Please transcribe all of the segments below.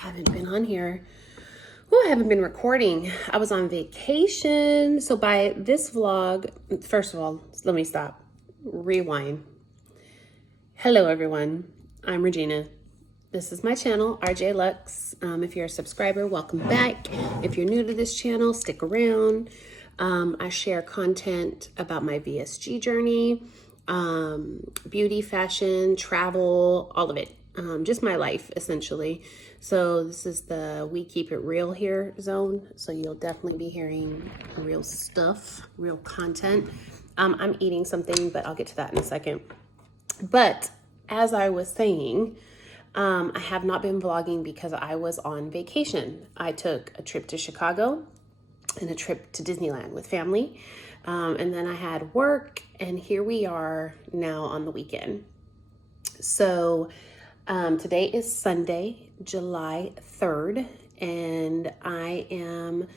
haven't been on here. I haven't been recording. I was on vacation. So by this vlog, first of all, let me stop. Rewind. Hello, everyone. I'm Regina. This is my channel, RJ Lux. If you're a subscriber, welcome back. If you're new to this channel, stick around. I share content about my VSG journey, beauty, fashion, travel, all of it. Just my life, essentially. So this is the We Keep It Real Here zone. So you'll definitely be hearing real stuff, real content. I'm eating something, but I'll get to that in a second. But as I was saying, I have not been vlogging because I was on vacation. I took a trip to Chicago and a trip to Disneyland with family. And then I had work, and here we are now on the weekend. So today is Sunday, July 3rd, and I am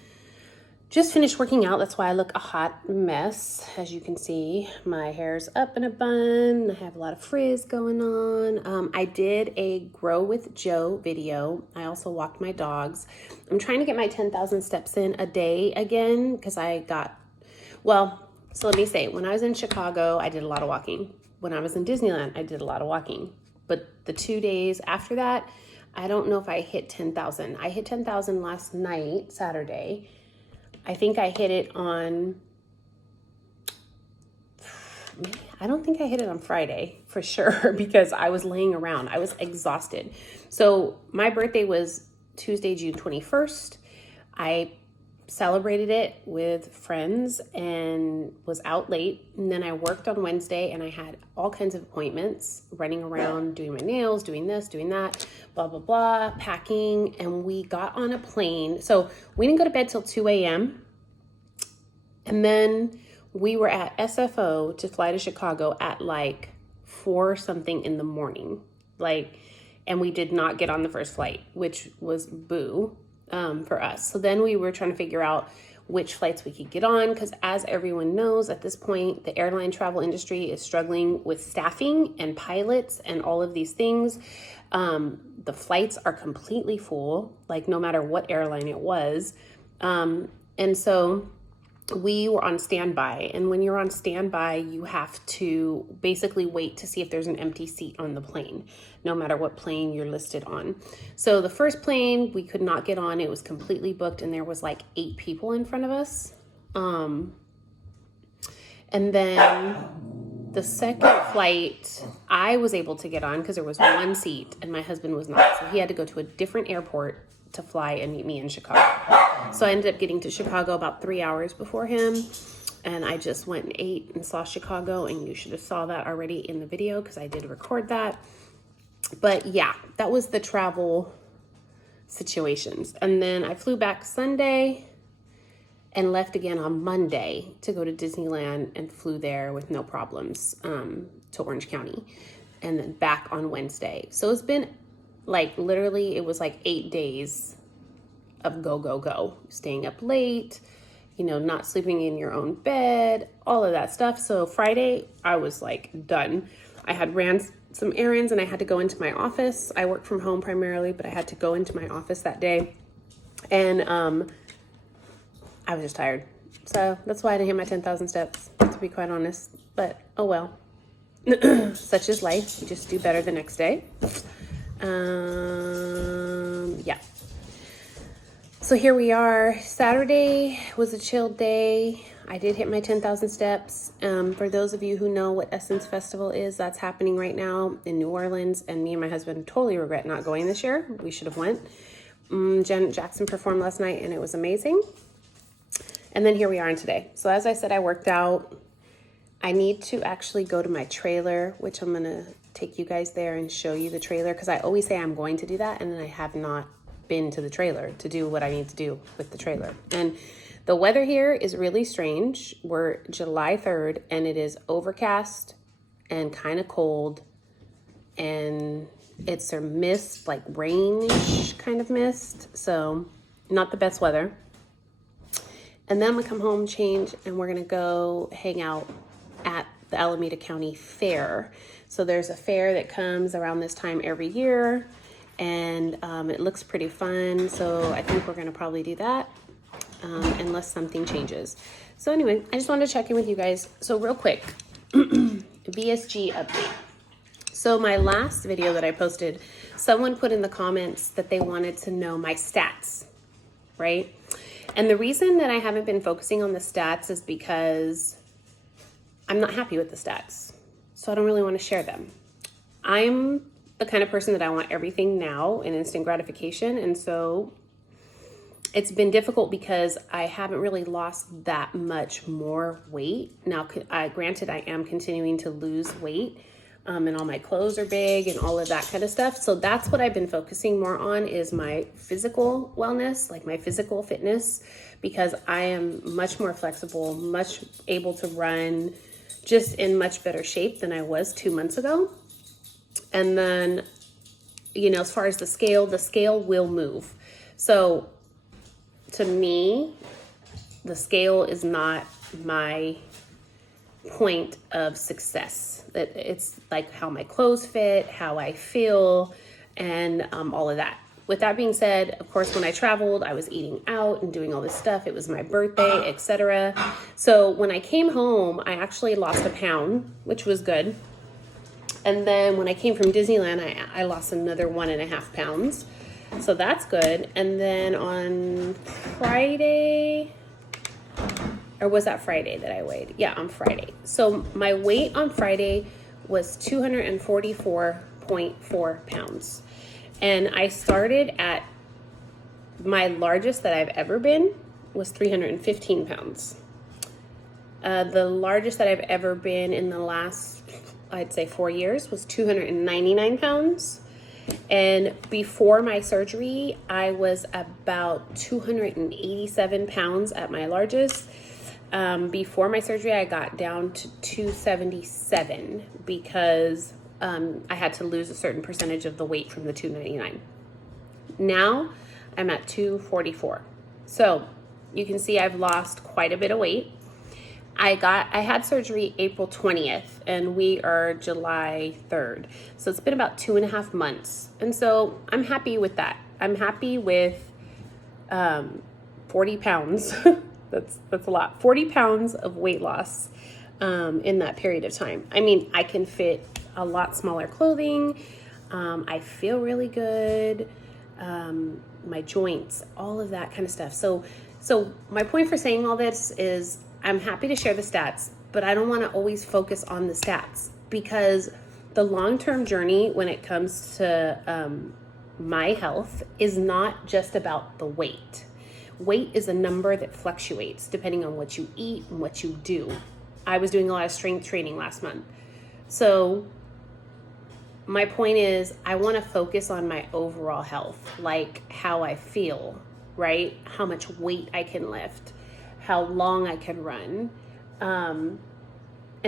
just finished working out. That's why I look a hot mess. As you can see, my hair's up in a bun. I have a lot of frizz going on. I did a Grow with Joe video. I also walked my dogs. I'm trying to get my 10,000 steps in a day again because so let me say, when I was in Chicago, I did a lot of walking. When I was in Disneyland, I did a lot of walking. But the 2 days after that, I don't know if I hit 10,000. I hit 10,000 last night, Saturday. I think I hit it on, I don't think I hit it on Friday for sure because I was laying around. I was exhausted. So my birthday was Tuesday, June 21st. I celebrated it with friends and was out late. And then I worked on Wednesday and I had all kinds of appointments, running around, doing my nails, doing this, doing that, blah, blah, blah, packing. And we got on a plane. So we didn't go to bed till 2 a.m. And then we were at SFO to fly to Chicago at like 4 something in the morning. And we did not get on the first flight, which was boo. For us. So then we were trying to figure out which flights we could get on because as everyone knows at this point, the airline travel industry is struggling with staffing and pilots and all of these things. The flights are completely full, like no matter what airline it was. And so we were on standby, and when you're on standby, you have to basically wait to see if there's an empty seat on the plane, no matter what plane you're listed on. So the first plane we could not get on. It was completely booked, and there was like 8 people in front of us. And then the second flight, I was able to get on because there was 1 seat, and my husband was not. So he had to go to a different airport to fly and meet me in Chicago. So I ended up getting to Chicago about 3 hours before him, and I just went and ate and saw Chicago, and you should have saw that already in the video because I did record that. But yeah, that was the travel situations. And then I flew back Sunday and left again on Monday to go to Disneyland and flew there with no problems to Orange County, and then back on Wednesday. So it's been like literally it was like 8 days of go, staying up late, not sleeping in your own bed, all of that stuff. So Friday I was like done. I had ran some errands and I had to go into my office. I work from home primarily, but I had to go into my office that day. And I was just tired. So that's why I didn't hit my 10,000 steps, to be quite honest. But oh well. Such is life. You just do better the next day. Yeah. So here we are. Saturday was a chill day. I did hit my 10,000 steps. For those of you who know what Essence Festival is, that's happening right now in New Orleans. And me and my husband totally regret not going this year. We should have went. Janet Jackson performed last night and it was amazing. And then here we are on today. So as I said, I worked out. I need to actually go to my trailer, which I'm going to take you guys there and show you the trailer because I always say I'm going to do that and then I have not been to the trailer to do what I need to do with the trailer. And the weather here is really strange. We're July 3rd and it is overcast and kind of cold, and it's a mist, like rainish kind of mist, so not the best weather. And then we come home, change, and we're gonna go hang out at the Alameda County Fair. So there's a fair that comes around this time every year, and it looks pretty fun. So I think we're gonna probably do that unless something changes. So anyway, I just wanted to check in with you guys. So real quick, VSG update. So my last video that I posted, someone put in the comments that they wanted to know my stats, right? And the reason that I haven't been focusing on the stats is because I'm not happy with the stats. So I don't really want to share them. I'm the kind of person that I want everything now in instant gratification. And so it's been difficult because I haven't really lost that much more weight. Now, granted, I am continuing to lose weight, and all my clothes are big and all of that kind of stuff. So that's what I've been focusing more on, is my physical wellness, like my physical fitness, because I am much more flexible, much able to run, just in much better shape than I was 2 months ago. And then, as far as the scale will move. So to me, the scale is not my point of success. It's like how my clothes fit, how I feel, and all of that. With that being said, of course, when I traveled, I was eating out and doing all this stuff. It was my birthday, etc. So when I came home, I actually lost a pound, which was good. And then when I came from Disneyland, I lost another 1.5 pounds. So that's good. And then on Friday, or was that Friday that I weighed? Yeah, on Friday. So my weight on Friday was 244.4 pounds. And I started at, my largest that I've ever been was 315 pounds. The largest that I've ever been in the last, I'd say 4 years, was 299 pounds. And before my surgery, I was about 287 pounds at my largest. Before my surgery, I got down to 277 because I had to lose a certain percentage of the weight from the 299. Now I'm at 244. So you can see I've lost quite a bit of weight. I had surgery April 20th and we are July 3rd. So it's been about 2.5 months. And so I'm happy with that. I'm happy with 40 pounds. That's a lot. 40 pounds of weight loss in that period of time. I mean, I can fit a lot smaller clothing. I feel really good. My joints, all of that kind of stuff. So my point for saying all this is I'm happy to share the stats, but I don't want to always focus on the stats, because the long-term journey when it comes to my health is not just about the weight. Weight is a number that fluctuates depending on what you eat and what you do. I was doing a lot of strength training last month. So my point is I want to focus on my overall health, like how I feel, right? How much weight I can lift, how long I can run, and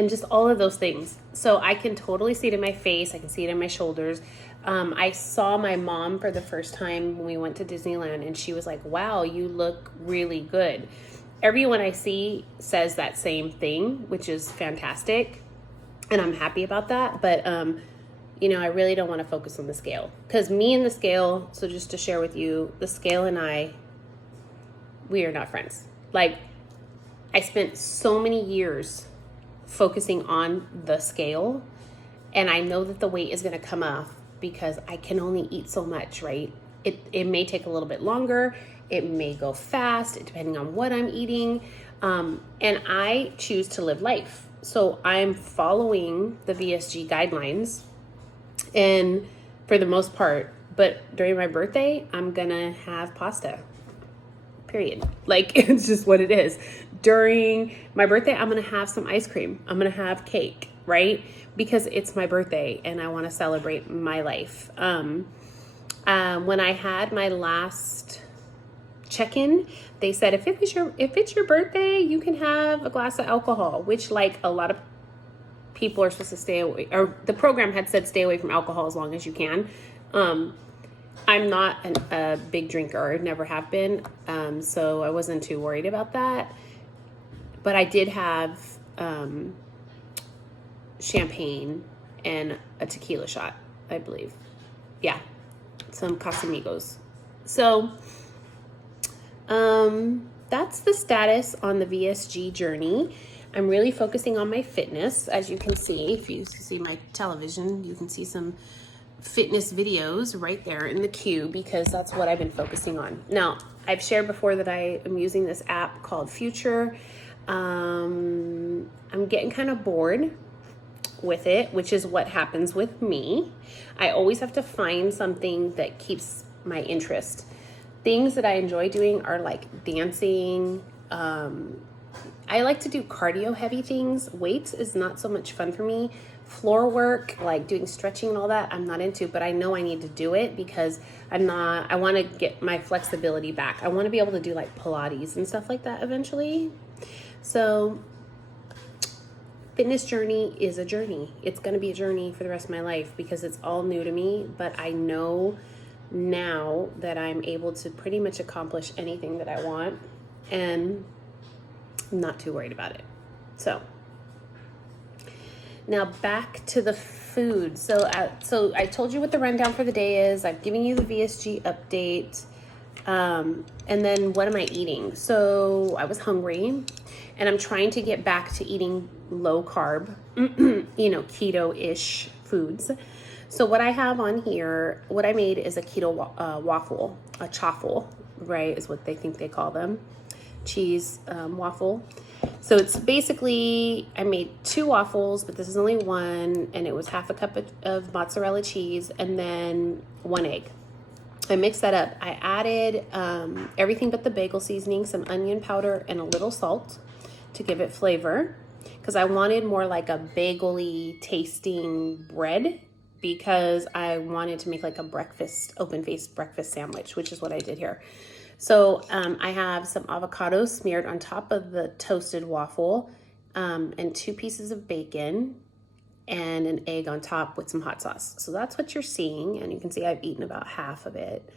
just all of those things. So I can totally see it in my face. I can see it in my shoulders. I saw my mom for the first time when we went to Disneyland, and she was like, wow, you look really good. Everyone I see says that same thing, which is fantastic. And I'm happy about that. But, I really don't want to focus on the scale, because me and the scale, so just to share with you, the scale and we are not friends. Like, I spent so many years focusing on the scale, and I know that the weight is going to come off because I can only eat so much, right? It may take a little bit longer. It may go fast, depending on what I'm eating. And I choose to live life. So I'm following the VSG guidelines, and for the most part, but during my birthday, I'm going to have pasta. Period. Like, it's just what it is. During my birthday, I'm going to have some ice cream. I'm going to have cake, right? Because it's my birthday and I want to celebrate my life. When I had my last check-in, they said, if it's your birthday, you can have a glass of alcohol, which, like, a lot of people are supposed to stay away, or the program had said stay away from alcohol as long as you can. I'm not a big drinker. I never have been. So I wasn't too worried about that. But I did have champagne and a tequila shot, I believe. Yeah. some Casamigos. So that's the status on the VSG journey. I'm really focusing on my fitness. As you can see, if you see my television, you can see some fitness videos right there in the queue because that's what I've been focusing on. Now, I've shared before that I am using this app called Future. I'm getting kind of bored with it, which is what happens with me. I always have to find something that keeps my interest. Things that I enjoy doing are like dancing. I like to do cardio heavy things. Weights is not so much fun for me. Floor work, like doing stretching and all that, I'm not into, but I know I need to do it because I want to get my flexibility back. I want to be able to do like Pilates and stuff like that eventually. So fitness journey is a journey. It's going to be a journey for the rest of my life because it's all new to me, but I know now that I'm able to pretty much accomplish anything that I want and I'm not too worried about it. So now back to the food. So I told you what the rundown for the day is. I've given you the VSG update. And then what am I eating? So I was hungry and I'm trying to get back to eating low carb, keto-ish foods. So what I have on here, what I made is a keto waffle, a chaffle, right, is what they think they call them. Cheese waffle. So it's basically, I made 2 waffles, but this is only one, and it was half a cup of mozzarella cheese and then 1 egg. I mixed that up. I added everything but the bagel seasoning, some onion powder, and a little salt to give it flavor because I wanted more like a bagel-y tasting bread because I wanted to make like a breakfast, open-faced breakfast sandwich, which is what I did here. So I have some avocado smeared on top of the toasted waffle and 2 pieces of bacon and an egg on top with some hot sauce. So that's what you're seeing. And you can see I've eaten about half of it,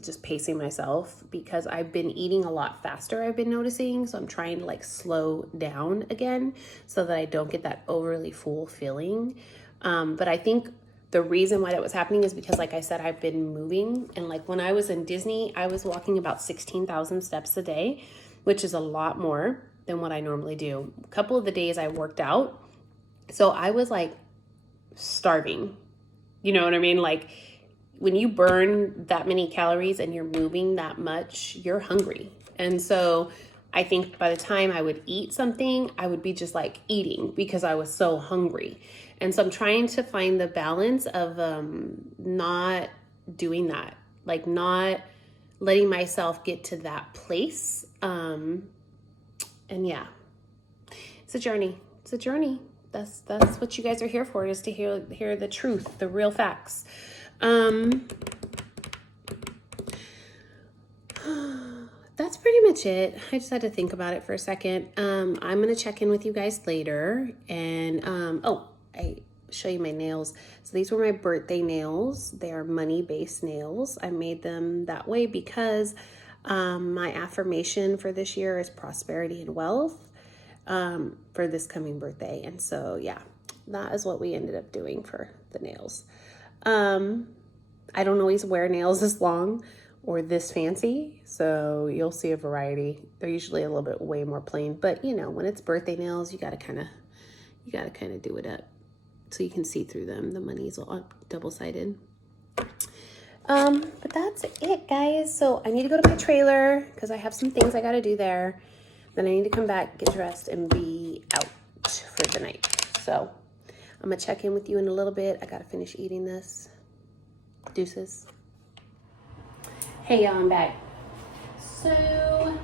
just pacing myself because I've been eating a lot faster, I've been noticing. So I'm trying to like slow down again so that I don't get that overly full feeling. But I think the reason why that was happening is because, like I said, I've been moving. And like when I was in Disney, I was walking about 16,000 steps a day, which is a lot more than what I normally do. A couple of the days I worked out. So I was like starving. You know what I mean? Like when you burn that many calories and you're moving that much, you're hungry. And so I think by the time I would eat something, I would be just like eating because I was so hungry. And so I'm trying to find the balance of not doing that, like not letting myself get to that place. And yeah, it's a journey. It's a journey. That's what you guys are here for, is to hear the truth, the real facts. That's pretty much it. I just had to think about it for a second. I'm going to check in with you guys later. And, I show you my nails. So these were my birthday nails. They are money-based nails. I made them that way because my affirmation for this year is prosperity and wealth for this coming birthday. And so, yeah, that is what we ended up doing for the nails. I don't always wear nails this long or this fancy, so you'll see a variety. They're usually a little bit way more plain, but you know, when it's birthday nails, you gotta kind of do it up so you can see through them. The money's all double-sided. But that's it, guys. So I need to go to my trailer because I have some things I gotta do there. Then I need to come back, get dressed, and be out for the night. So I'm gonna check in with you in a little bit. I gotta finish eating this. Deuces. Hey, y'all, I'm back. So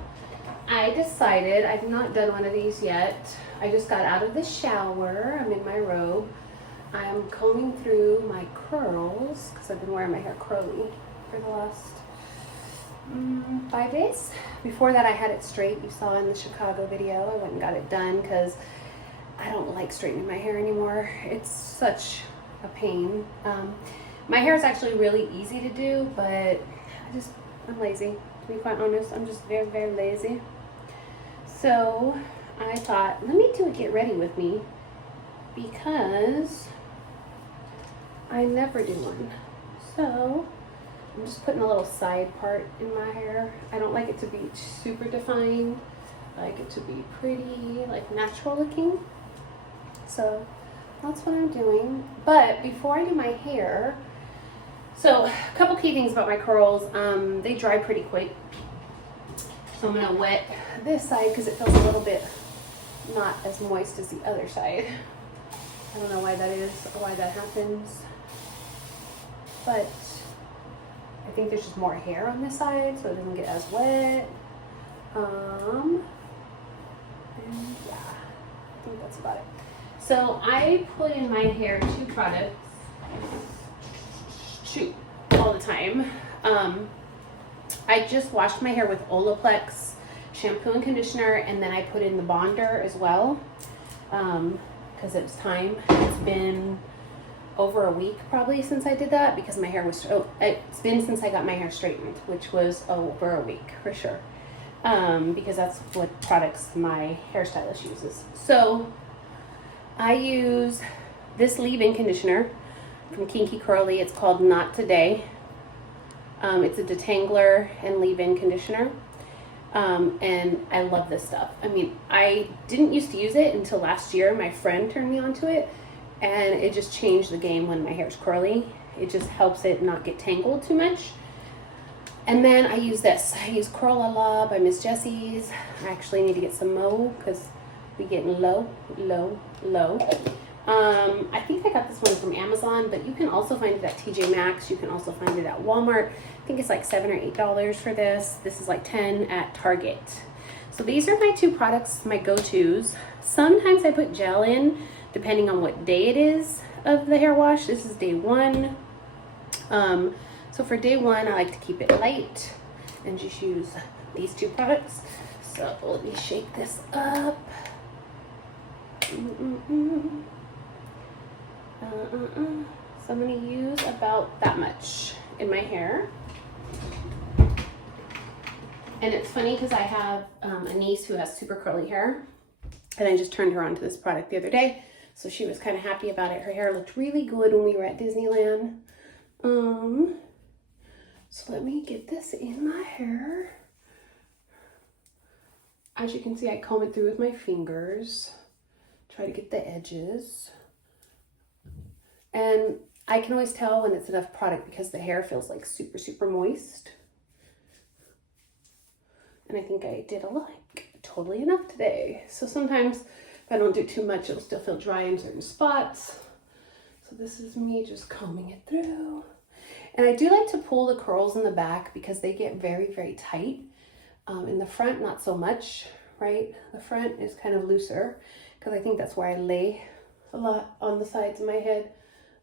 I decided, I've not done one of these yet. I just got out of the shower. I'm in my robe. I'm combing through my curls because I've been wearing my hair curly for the last 5 days. Before that, I had it straight. You saw in the Chicago video. I went and got it done because I don't like straightening my hair anymore. It's such a pain. My hair is actually really easy to do, but I'm lazy. To be quite honest, I'm just very, very lazy. So I thought, let me do a get ready with me because I never do one. So I'm just putting a little side part in my hair. I don't like it to be super defined. I like it to be pretty, like natural looking. So that's what I'm doing. But before I do my hair, so a couple key things about my curls. They dry pretty quick. So I'm gonna wet this side because it feels a little bit not as moist as the other side. I don't know why that is or why that happens, but I think there's just more hair on this side, so it doesn't get as wet. And yeah, I think that's about it. So I put in my hair 2 products, all the time. I just washed my hair with Olaplex shampoo and conditioner, and then I put in the bonder as well, because it was time. It's been over a week probably since I did that, because my hair was, it's been since I got my hair straightened, which was over a week for sure, because that's what products my hairstylist uses. So I use this leave-in conditioner from Kinky Curly. It's called Not Today. It's a detangler and leave-in conditioner. And I love this stuff. I mean, I didn't used to use it until last year. My friend turned me onto it, and it just changed the game when my hair's curly. It just helps it not get tangled too much. And then I use this. I use Curl La La by Miss Jessie's. I actually need to get some more because we getting low. I think I got this one from Amazon, but you can also find it at TJ Maxx. You can also find it at Walmart. I think it's like $7 or $8 for this. This is like $10 at Target. So these are my 2 products, my go-tos. Sometimes I put gel in, depending on what day it is of the hair wash. This is day 1. So for day 1, I like to keep it light and just use these 2 products. So let me shake this up. So I'm going to use about that much in my hair. And it's funny because I have a niece who has super curly hair, and I just turned her on to this product the other day, so she was kind of happy about it. Her hair looked really good when we were at Disneyland. So let me get this in my hair. As you can see, I comb it through with my fingers, try to get the edges. And I can always tell when it's enough product because the hair feels like super, super moist. And I think I did like totally enough today. So sometimes if I don't do too much, it'll still feel dry in certain spots. So this is me just combing it through. And I do like to pull the curls in the back because they get very, very tight. In the front, not so much, right? The front is kind of looser because I think that's where I lay a lot on the sides of my head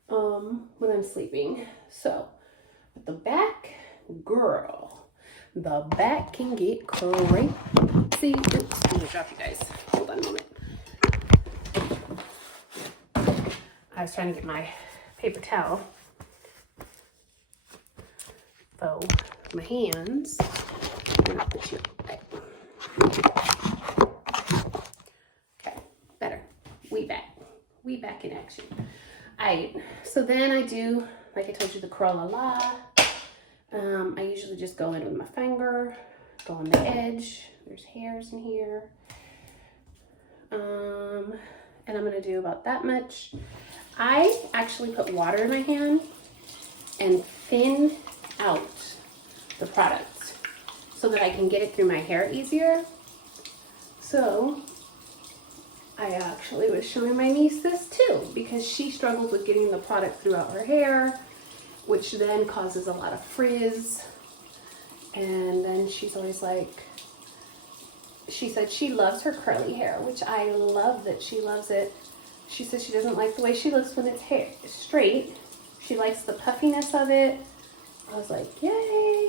when I'm sleeping. So, but the back, girl, the back can get crazy. Oops, I'm gonna drop you guys. Hold on a moment. I was trying to get my paper towel. So, my hands. And I'll put you away. Okay, better. We back in action. Alright, so then I do, like I told you, the Curl La La. I usually just go in with my finger, go on the edge. There's hairs in here. And I'm gonna do about that much. I actually put water in my hand and thin out the product so that I can get it through my hair easier. So I actually was showing my niece this too because she struggles with getting the product throughout her hair, which then causes a lot of frizz. And then she's always like, she said she loves her curly hair, which I love that she loves it. She says she doesn't like the way she looks when it's hair straight. She likes the puffiness of it. I was like, yay.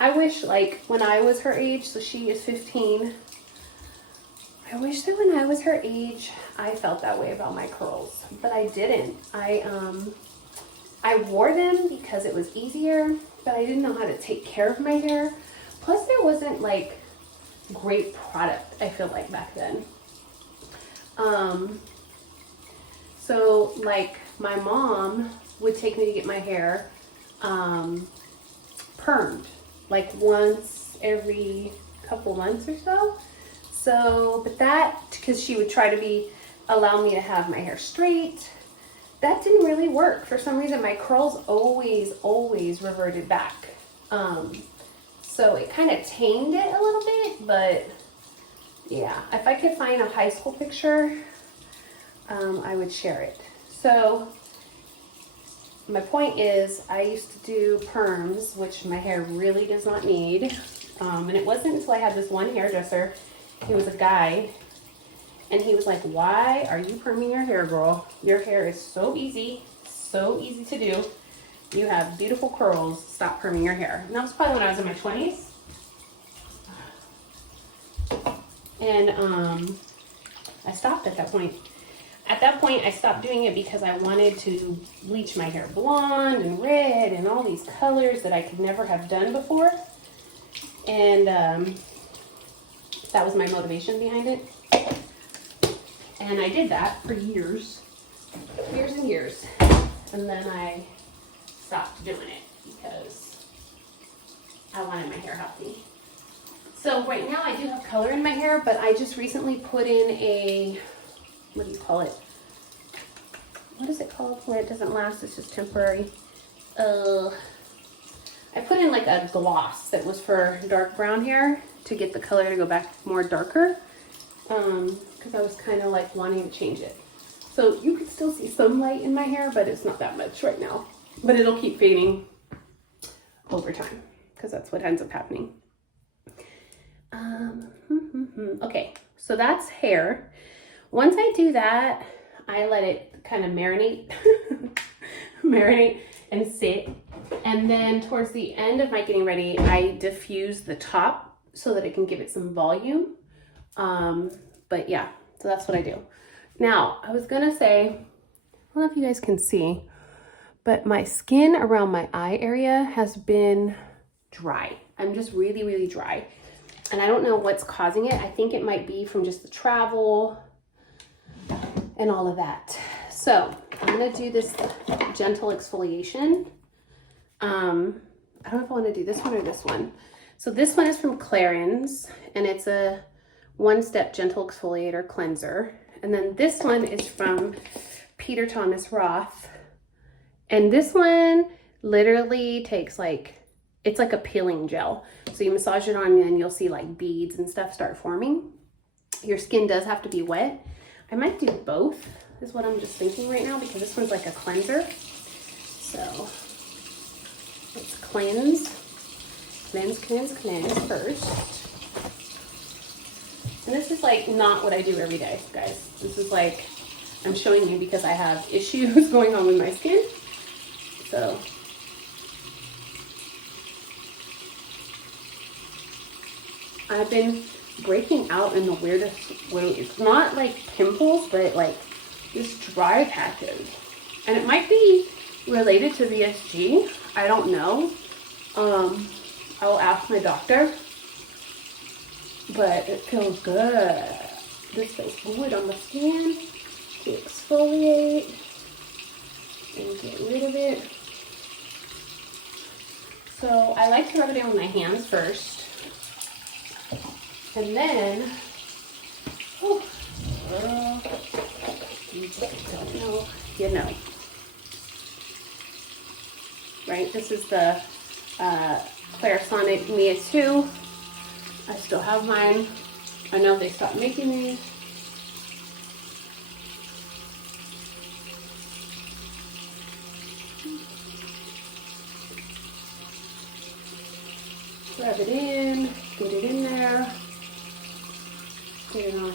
I wish, like, when I was her age, so she is 15, I wish that when I was her age, I felt that way about my curls, but I didn't. I wore them because it was easier, but I didn't know how to take care of my hair. Plus, there wasn't, like, great product, I feel like, back then. So, like, my mom would take me to get my hair permed, like once every couple months or so. So, but that, because she would try to allow me to have my hair straight, that didn't really work. For some reason, my curls always reverted back. So it kind of tamed it a little bit, but yeah, if I could find a high school picture, I would share it. So my point is, I used to do perms, which my hair really does not need. And it wasn't until I had this one hairdresser, he was a guy, and he was like, why are you perming your hair, girl? Your hair is so easy to do. You have beautiful curls, stop perming your hair. And that was probably when I was in my 20s. And I stopped at that point. At that point, I stopped doing it because I wanted to bleach my hair blonde and red and all these colors that I could never have done before. And that was my motivation behind it. And I did that for years and years. And then I stopped doing it because I wanted my hair healthy. So right now I do have color in my hair, but I just recently put in a, what do you call it? What is it called when it doesn't last? It's just temporary. I put in like a gloss that was for dark brown hair to get the color to go back more darker. Because I was kind of like wanting to change it. So you could still see some light in my hair, but it's not that much right now. But it'll keep fading over time because that's what ends up happening. Okay, so that's hair. Once I do that, I let it kind of marinate, and sit. And then towards the end of my getting ready, I diffuse the top so that it can give it some volume. But yeah, so that's what I do. Now, I was gonna say, I don't know if you guys can see, but my skin around my eye area has been dry. I'm just really dry. And I don't know what's causing it. I think it might be from just the travel and all of that. So I'm gonna do this gentle exfoliation. I don't know if I wanna do this one or this one. So this one is from Clarins, and it's a one-step gentle exfoliator cleanser. And then this one is from Peter Thomas Roth. And this one literally takes it's like a peeling gel. So you massage it on and then you'll see like beads and stuff start forming. Your skin does have to be wet. I might do both is what I'm just thinking right now because this one's like a cleanser. So let's cleanse first. And this is like not what I do every day, guys. This is like, I'm showing you because I have issues going on with my skin. So I've been breaking out in the weirdest way. It's not like pimples, but like this dry patches. And it might be related to VSG. I don't know. I will ask my doctor. But it feels good. This feels good on the skin to exfoliate and get rid of it. So I like to rub it in with my hands first. And then, oh, girl, you just don't know, you know. Right, this is the Clarisonic Mia 2. I still have mine. I know they stopped making these. Rub it in, get it in there. Get it on,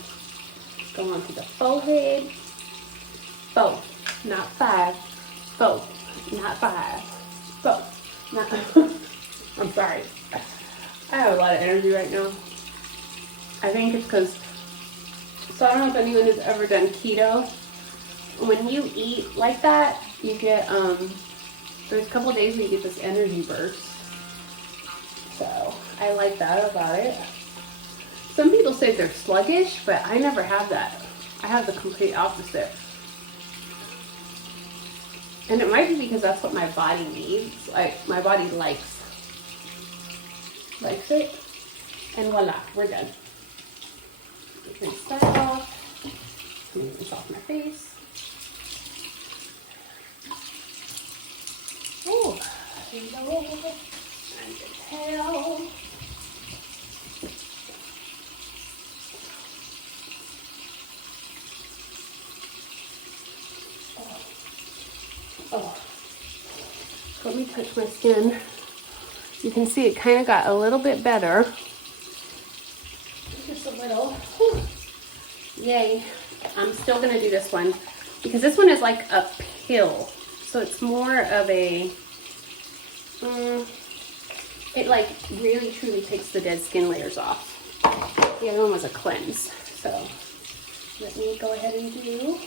go on to the forehead. 4, not 5. 4, not 5. 4, not. I'm sorry. I have a lot of energy right now. I think it's because, so I don't know if anyone has ever done keto. When you eat like that, you get, there's a couple of days where you get this energy burst. So I like that about it. Some people say they're sluggish, but I never have that. I have the complete opposite. And it might be because that's what my body needs. Like, my body likes like it, and voila, we're done. Rinse that off. Let me rinse off my face. Oh, hello, and your tail. Oh, let me touch my skin. You can see it kind of got a little bit better. Just a little. Whew. Yay. I'm still going to do this one because this one is like a pill. So it's more of a, it like really truly takes the dead skin layers off. The other one was a cleanse. So let me go ahead and do,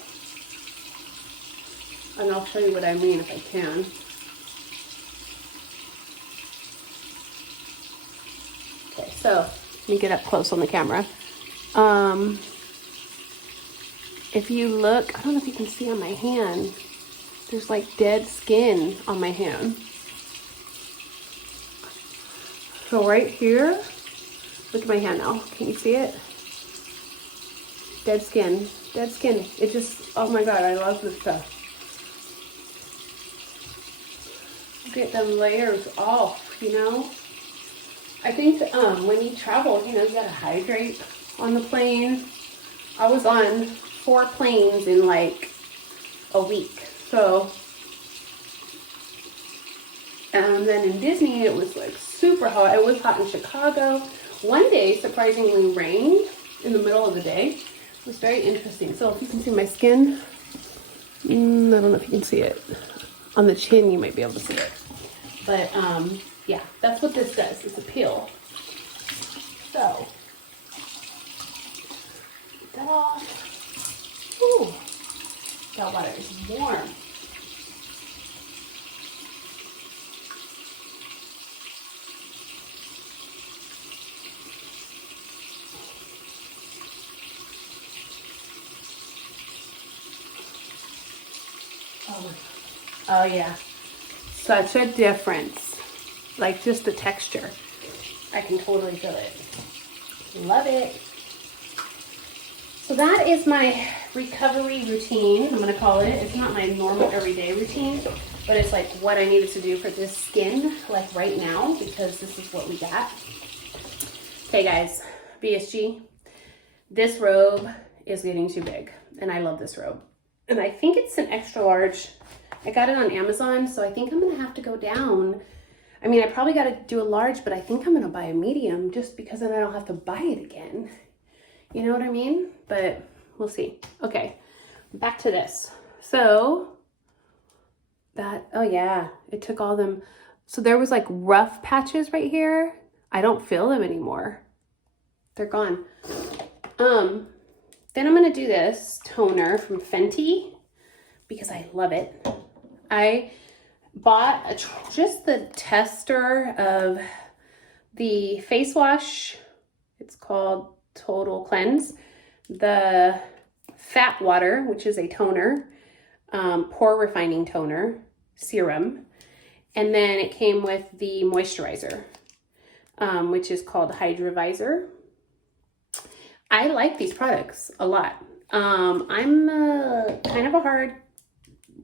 and I'll show you what I mean if I can. Okay, so let me get up close on the camera. If you look, I don't know if you can see on my hand, there's like dead skin on my hand. So right here, look at my hand now. Can you see it? Dead skin, dead skin. It just, oh my God, I love this stuff. Get them layers off, you know? I think when you travel, you know, you gotta hydrate on the plane. I was on 4 planes in like a week. So, and then in Disney, it was like super hot. It was hot in Chicago. One day, surprisingly, rained in the middle of the day. It was very interesting. So if you can see my skin, I don't know if you can see it. On the chin, you might be able to see it. But yeah, that's what this does. It's a peel. So, get that off. Ooh, that water is warm. Oh yeah, such a difference. Like just the texture. I can totally feel it. Love it. So that is my recovery routine, I'm gonna call it. It's not my normal everyday routine, but it's like what I needed to do for this skin, like right now, because this is what we got. Okay guys, VSG, this robe is getting too big, and I love this robe. And I think it's an extra large. I got it on Amazon, so I think I'm gonna have to go down. I mean, I probably gotta do a large, but I think I'm gonna buy a medium just because then I don't have to buy it again. You know what I mean? But we'll see. Okay, back to this. So that, oh yeah, it took all them. So there was like rough patches right here. I don't feel them anymore. They're gone. Then I'm gonna do this toner from Fenty because I love it. I bought just the tester of the face wash. It's called Total Cleanse. The fat water, which is a toner, pore refining toner, serum. And then it came with the moisturizer, which is called Hydrovisor. I like these products a lot. I'm kind of a hard,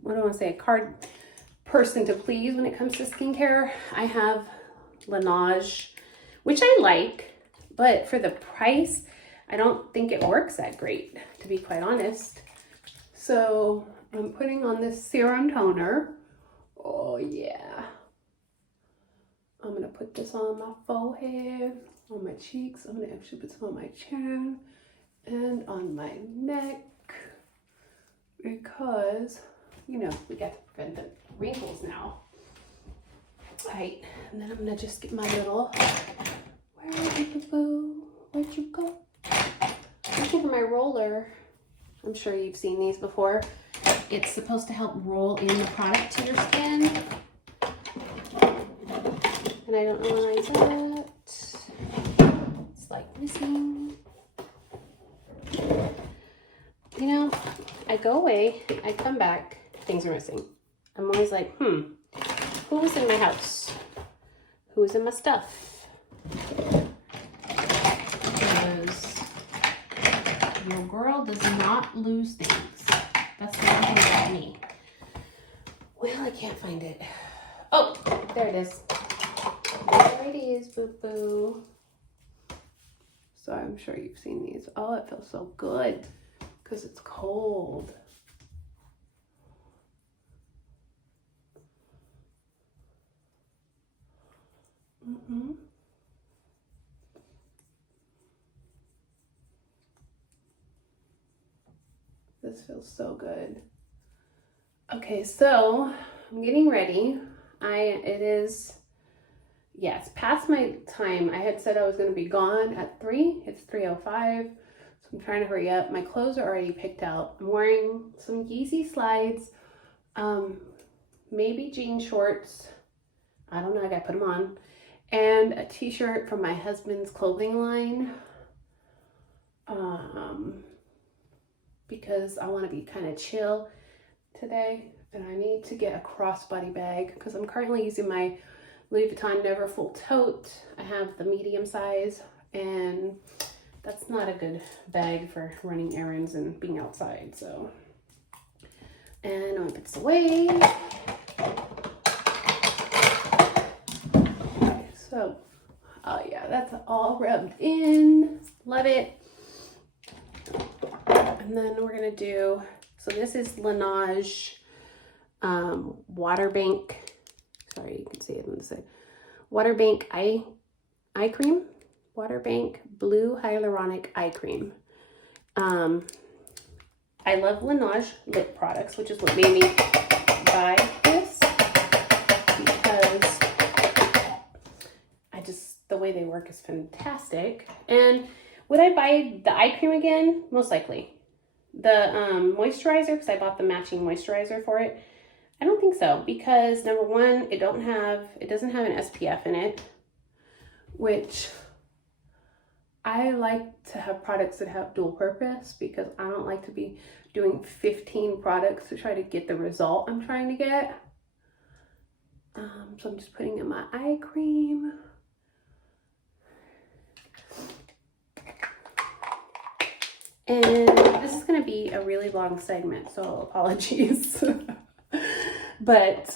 what do I want to say, a hard person to please when it comes to skincare. I have Laneige, which I like, but for the price, I don't think it works that great, to be quite honest. So I'm putting on this serum toner. Oh yeah. I'm gonna put this on my forehead, on my cheeks. I'm gonna actually put some on my chin and on my neck because, you know, we got to prevent the wrinkles now. All right, and then I'm gonna just get my little, where are you, boo? Where'd you go? Looking for my roller. I'm sure you've seen these before. It's supposed to help roll in the product to your skin. And I don't know where it's at. It's like missing. You know, I go away, I come back, things are missing. I'm always like, who was in my house? Who was in my stuff? Your girl does not lose things. That's the one thing about me. Well, I can't find it. Oh, there it is. There it is, boo-boo. So I'm sure you've seen these. Oh, it feels so good because it's cold. This feels so good. Okay, so I'm getting ready. It's past my time. I had said I was going to be gone at 3. It's 3:05, so I'm trying to hurry up. My clothes are already picked out. I'm wearing some Yeezy slides, maybe jean shorts. I don't know, I gotta put them on. And a t-shirt from my husband's clothing line. Because I want to be kind of chill today. And I need to get a crossbody bag because I'm currently using my Louis Vuitton Never Full Tote. I have the medium size, and that's not a good bag for running errands and being outside. So, and I'm gonna put this away. Okay, so, oh yeah, that's all rubbed in. Love it. And then we're gonna do, so this is Laneige Water Bank. Sorry, you can see it on the side. Water Bank eye cream. Water Bank Blue Hyaluronic Eye Cream. I love Laneige lip products, which is what made me buy this, because the way they work is fantastic. And would I buy the eye cream again? Most likely. The moisturizer, because I bought the matching moisturizer for it. I don't think so, because number one, it doesn't have an SPF in it, which I like to have products that have dual purpose, because I don't like to be doing 15 products to try to get the result I'm trying to get. So I'm just putting in my eye cream. And this is going to be a really long segment, so apologies. But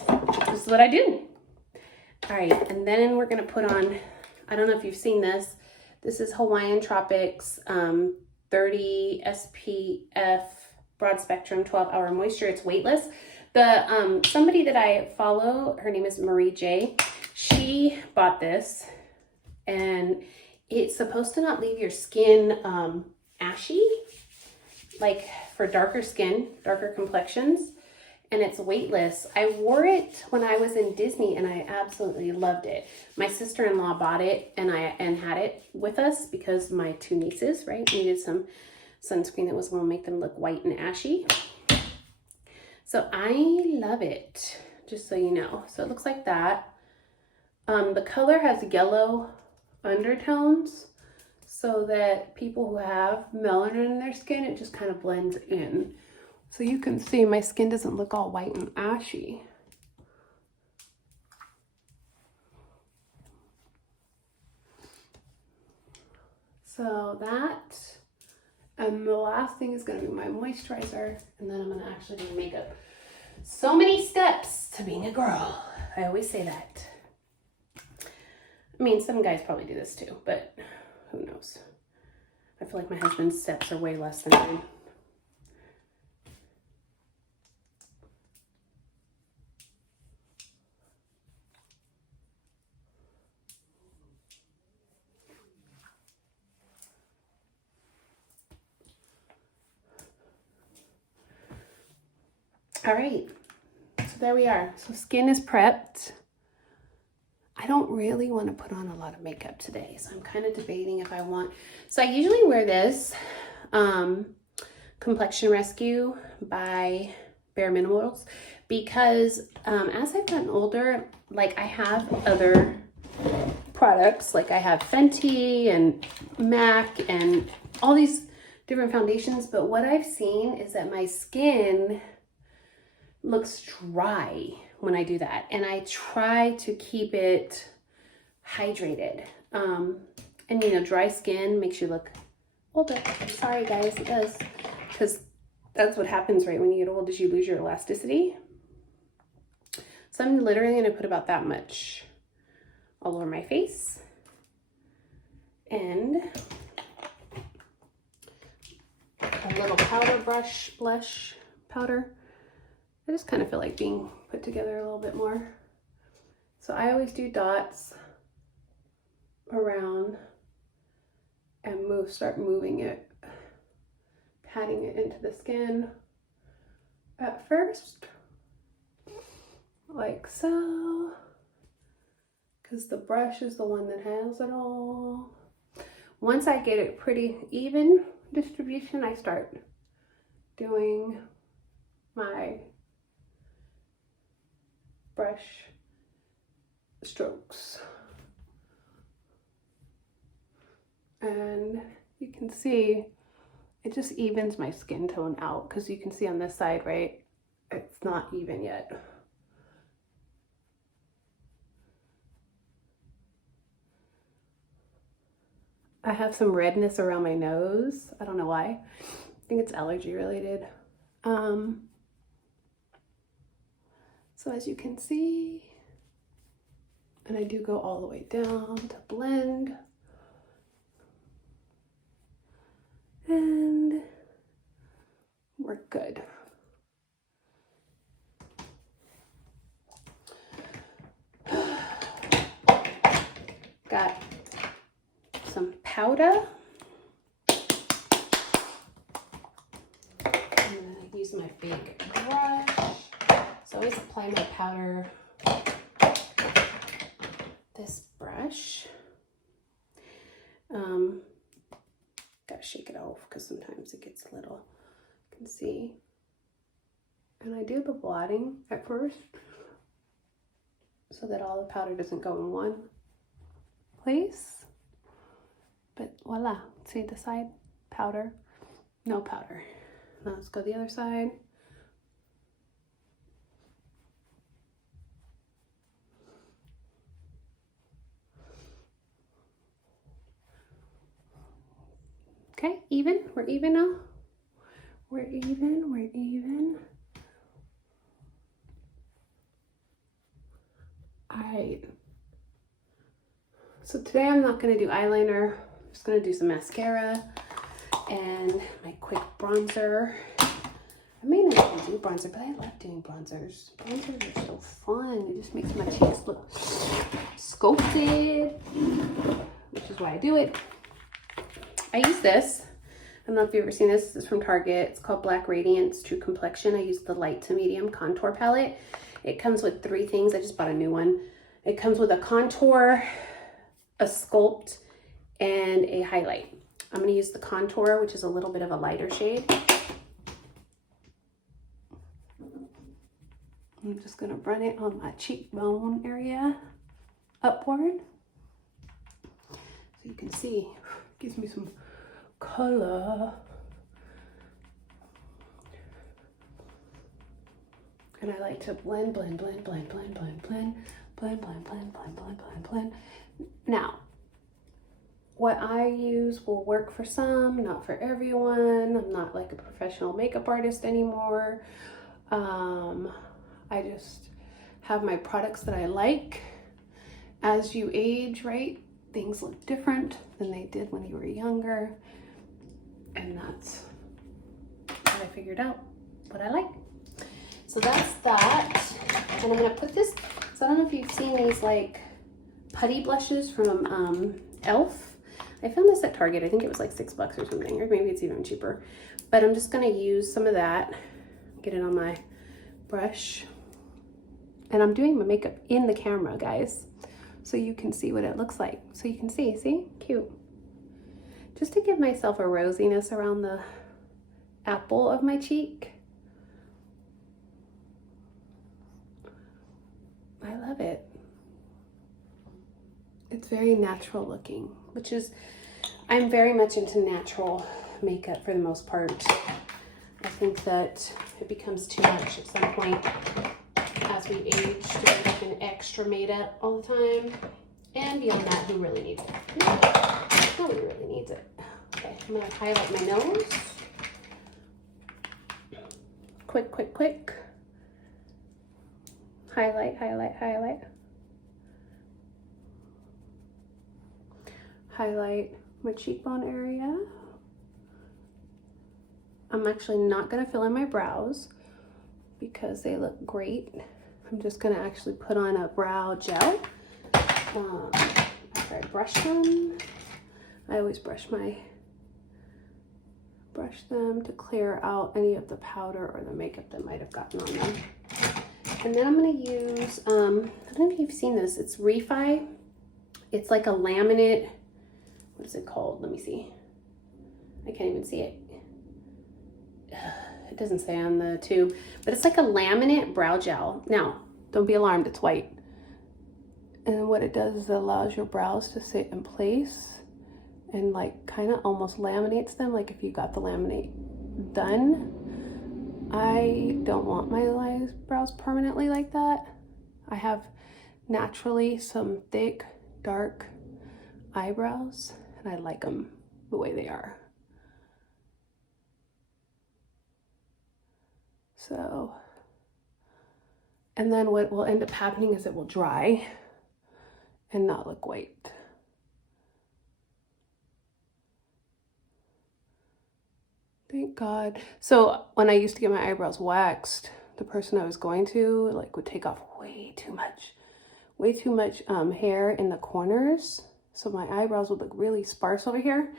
this is what I do. All right, and then we're going to put on, I don't know if you've seen this. This is Hawaiian Tropics 30 SPF broad spectrum 12-hour moisture. It's weightless. The somebody that I follow, her name is Marie J. She bought this, and it's supposed to not leave your skin ashy, like for darker skin, darker complexions, and it's weightless. I wore it when I was in Disney, and I absolutely loved it. My sister-in-law bought it, and had it with us because my two nieces, right, needed some sunscreen that was going to make them look white and ashy. So I love it, just so you know. So it looks like that. The color has yellow undertones, so that people who have melanin in their skin, it just kind of blends in. So you can see my skin doesn't look all white and ashy. So that, and the last thing is gonna be my moisturizer, and then I'm gonna actually do makeup. So many steps to being a girl. I always say that. I mean, some guys probably do this too, but who knows? I feel like my husband's steps are way less than mine. All right, so there we are. So skin is prepped. I don't really want to put on a lot of makeup today, so I'm kind of debating if I want. So I usually wear this Complexion Rescue by Bare Minerals, because as I've gotten older, like I have other products, like I have Fenty and MAC and all these different foundations, but what I've seen is that my skin looks dry when I do that, and I try to keep it hydrated. And you know, dry skin makes you look older. Sorry guys, it does. Because that's what happens right when you get old, is you lose your elasticity. So I'm literally gonna put about that much all over my face. And a little powder brush, blush powder. I just kind of feel like being put together a little bit more. So I always do dots around and start moving it, patting it into the skin at first, like so, because the brush is the one that has it all. Once I get it pretty even distribution, I start doing my brush strokes. And you can see it just evens my skin tone out, because you can see on this side, right, it's not even yet. I have some redness around my nose. I don't know why. I think it's allergy related. So as you can see, and I do go all the way down to blend. And we're good. Got some powder. I'm gonna use my big brush. So I always apply my powder this brush. Gotta shake it off because sometimes it gets a little, you can see. And I do the blotting at first so that all the powder doesn't go in one place. But voila, see the side, powder, no powder. Now let's go the other side. Okay, even, we're even now. We're even, we're even. All right. So today I'm not gonna do eyeliner. I'm just gonna do some mascara and my quick bronzer. I may not even do bronzer, but I love doing bronzers. Bronzers are so fun. It just makes my cheeks look sculpted, which is why I do it. I use this. I don't know if you've ever seen this. This is from Target. It's called Black Radiance True Complexion. I use the light to medium contour palette. It comes with 3 things. I just bought a new one. It comes with a contour, a sculpt, and a highlight. I'm going to use the contour, which is a little bit of a lighter shade. I'm just going to run it on my cheekbone area upward. So you can see, it gives me some color. And I like to blend, blend, blend, blend, blend, blend, blend, blend, blend, blend, blend, blend, blend, blend. Now, what I use will work for some, not for everyone. I'm not like a professional makeup artist anymore. I just have my products that I like. As you age, right, things look different than they did when you were younger. And that's what I figured out, what I like. So that's that. And I'm gonna put this, so I don't know if you've seen these like putty blushes from e.l.f. I found this at Target. I think it was like $6 or something, or maybe it's even cheaper. But I'm just gonna use some of that, get it on my brush. And I'm doing my makeup in the camera, guys, so you can see what it looks like. So you can see, cute. Just to give myself a rosiness around the apple of my cheek. I love it. It's very natural looking, which is, I'm very much into natural makeup for the most part. I think that it becomes too much at some point as we age to be looking extra made up all the time. And beyond that, who really needs it? Nobody really needs it. Okay, I'm gonna highlight my nose. Quick, quick, quick. Highlight, highlight, highlight. Highlight my cheekbone area. I'm actually not gonna fill in my brows because they look great. I'm just gonna actually put on a brow gel. After I brush them, I always brush them to clear out any of the powder or the makeup that might have gotten on them. And then I'm gonna use, I don't know if you've seen this, it's Refi. It's like a laminate, what is it called? Let me see. I can't even see it. It doesn't say on the tube, but it's like a laminate brow gel. Now, don't be alarmed, it's white. And what it does is it allows your brows to sit in place and like kind of almost laminates them, like if you got the laminate done. I don't want my eyebrows permanently like that. I have naturally some thick, dark eyebrows, and I like them the way they are. So, and then what will end up happening is it will dry and not look white. Thank God. So when I used to get my eyebrows waxed, the person I was going to like would take off way too much hair in the corners. So my eyebrows would look really sparse over here.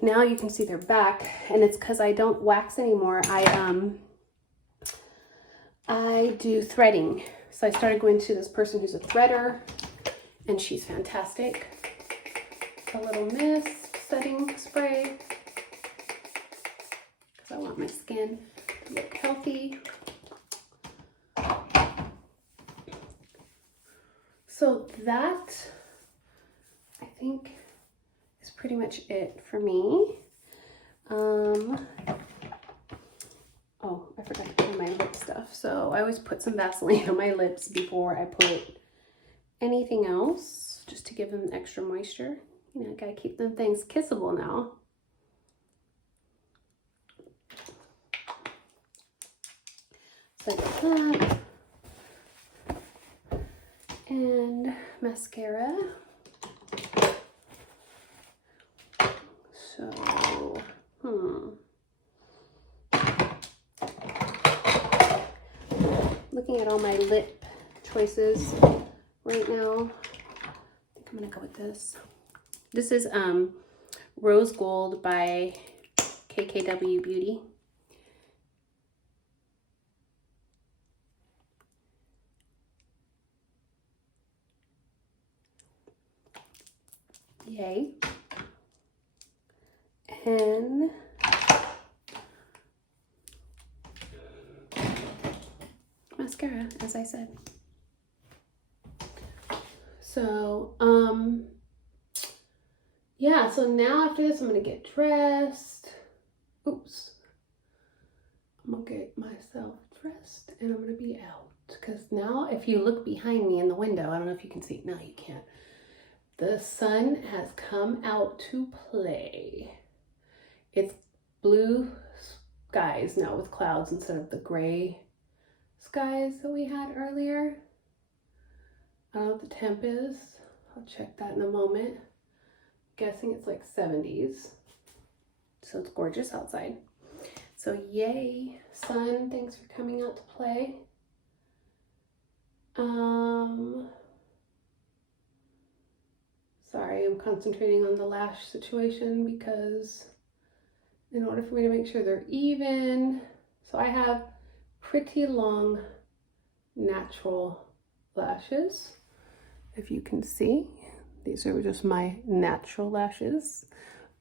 Now you can see they're back, and it's because I don't wax anymore. I do threading. So I started going to this person who's a threader, and she's fantastic. A little mist setting spray, because I want my skin to look healthy. So that, I think, is pretty much it for me. Oh, I forgot to put on my lip stuff. So I always put some Vaseline on my lips before I put anything else, just to give them extra moisture. You know, I gotta keep them things kissable now. So I got that. And mascara. So, looking at all my lip choices right now, I think I'm gonna go with this. This is Rose Gold by KKW Beauty. Yay. And mascara, as I said. So, yeah, so now after this, I'm gonna get dressed. Oops. I'm gonna get myself dressed and I'm gonna be out. Because now, if you look behind me in the window, I don't know if you can see, no, you can't. The sun has come out to play. It's blue skies now with clouds instead of the gray skies that we had earlier. I don't know what the temp is. I'll check that in a moment. Guessing it's like 70s. So it's gorgeous outside. So yay, sun, thanks for coming out to play. Sorry, I'm concentrating on the lash situation because in order for me to make sure they're even, so I have pretty long natural lashes. If you can see, these are just my natural lashes.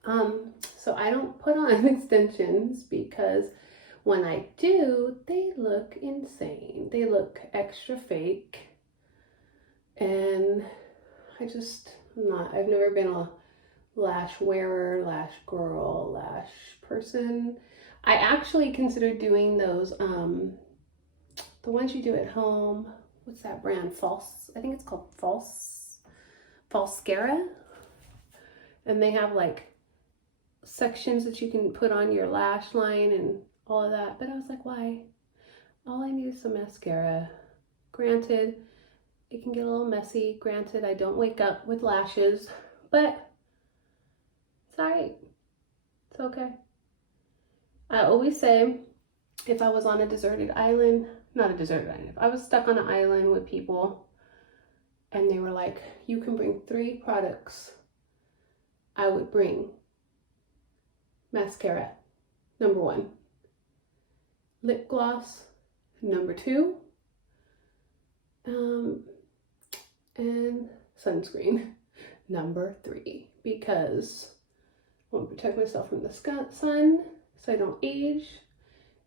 So I don't put on extensions because when I do, they look insane. They look extra fake. And I've never been a lash wearer, lash girl, lash person. I actually considered doing those, the ones you do at home. What's that brand? I think it's called Falscara. And they have like sections that you can put on your lash line and all of that. But I was like, why? All I need is some mascara. Granted, it can get a little messy. Granted, I don't wake up with lashes, but it's all right. It's okay. I always say, if I was on a deserted island, not a deserted island, if I was stuck on an island with people and they were like, you can bring 3 products, I would bring mascara, number 1, lip gloss, number 2, and sunscreen, number 3, because I want to protect myself from the sun so I don't age,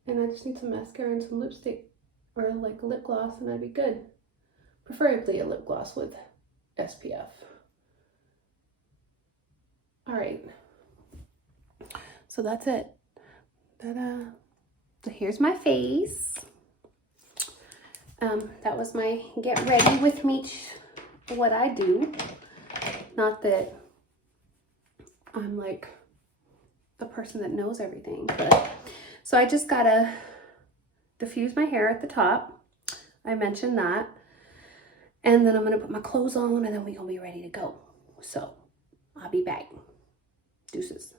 and I just need some mascara and some lipstick or like lip gloss and I'd be good. Preferably a lip gloss with SPF. All right, so that's it. So here's my face. That was my get ready with me, what I do. Not that I'm like the person that knows everything, but so I just gotta diffuse my hair at the top. I mentioned that. And then I'm gonna put my clothes on and then we're gonna be ready to go. So I'll be back. Deuces.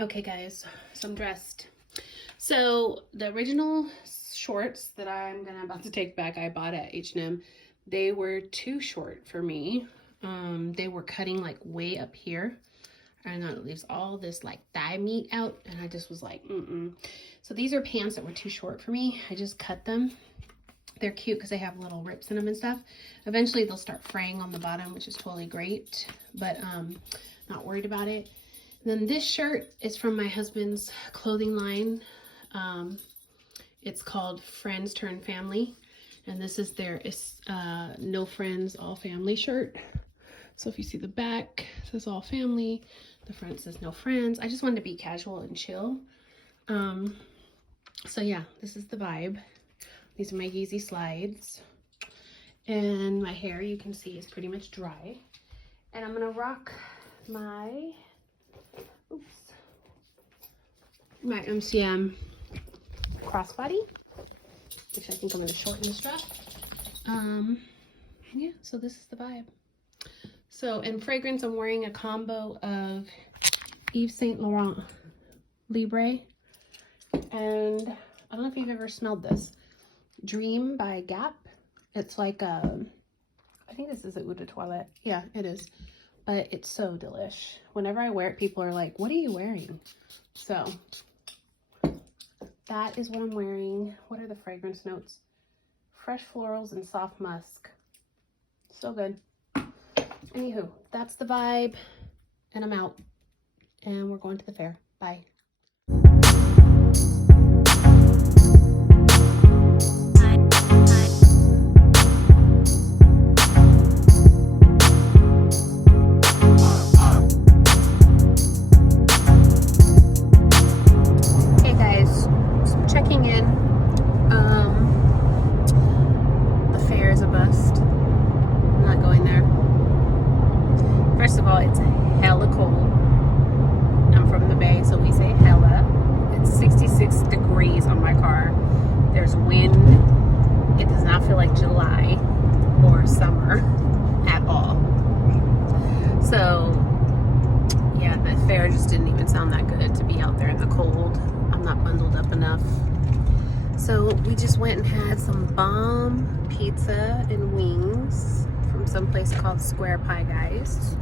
Okay guys, so I'm dressed. So the original shorts that I'm about to take back, I bought at H&M. They were too short for me. They were cutting like way up here, and it leaves all this like thigh meat out, and I just was like, So these are pants that were too short for me. I just cut them. They're cute because they have little rips in them and stuff. Eventually they'll start fraying on the bottom, which is totally great, but not worried about it. Then this shirt is from my husband's clothing line. It's called Friends Turn Family. And this is their No Friends, All Family shirt. So if you see the back, it says All Family. The front says No Friends. I just wanted to be casual and chill. So yeah, this is the vibe. These are my Yeezy slides. And my hair, you can see, is pretty much dry. And I'm going to rock my... my MCM crossbody, which I think I'm going to shorten the strap. Yeah, so this is the vibe. So in fragrance, I'm wearing a combo of Yves Saint Laurent Libre, and I don't know if you've ever smelled this, Dream by Gap. It's like I think this is Eau de Toilette. Yeah, it is. But it's so delish. Whenever I wear it, people are like, what are you wearing? So that is what I'm wearing. What are the fragrance notes? Fresh florals and soft musk. So good. Anywho, that's the vibe. And I'm out. And we're going to the fair. Bye. in. The fair is a bust. I'm not going there. First of all, it's hella cold. I'm from the Bay, so we say hella. It's 66 degrees on my car. There's wind. It does not feel like July or summer at all. So, yeah, the fair just didn't even sound that good to be out there in the cold. I'm not bundled up enough. So we just went and had some bomb pizza and wings from some place called Square Pie Guys.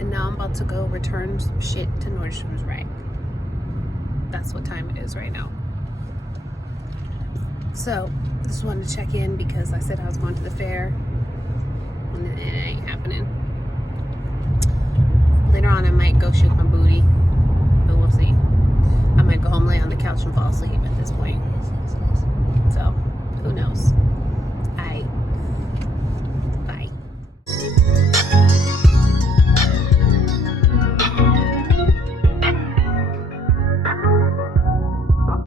And now I'm about to go return some shit to Nordstrom's Rack. That's what time it is right now. So, just wanted to check in because I said I was going to the fair. And it ain't happening. Later on I might go shake my booty. But we'll see. I might go home, lay on the couch and fall asleep at this point. So, who knows?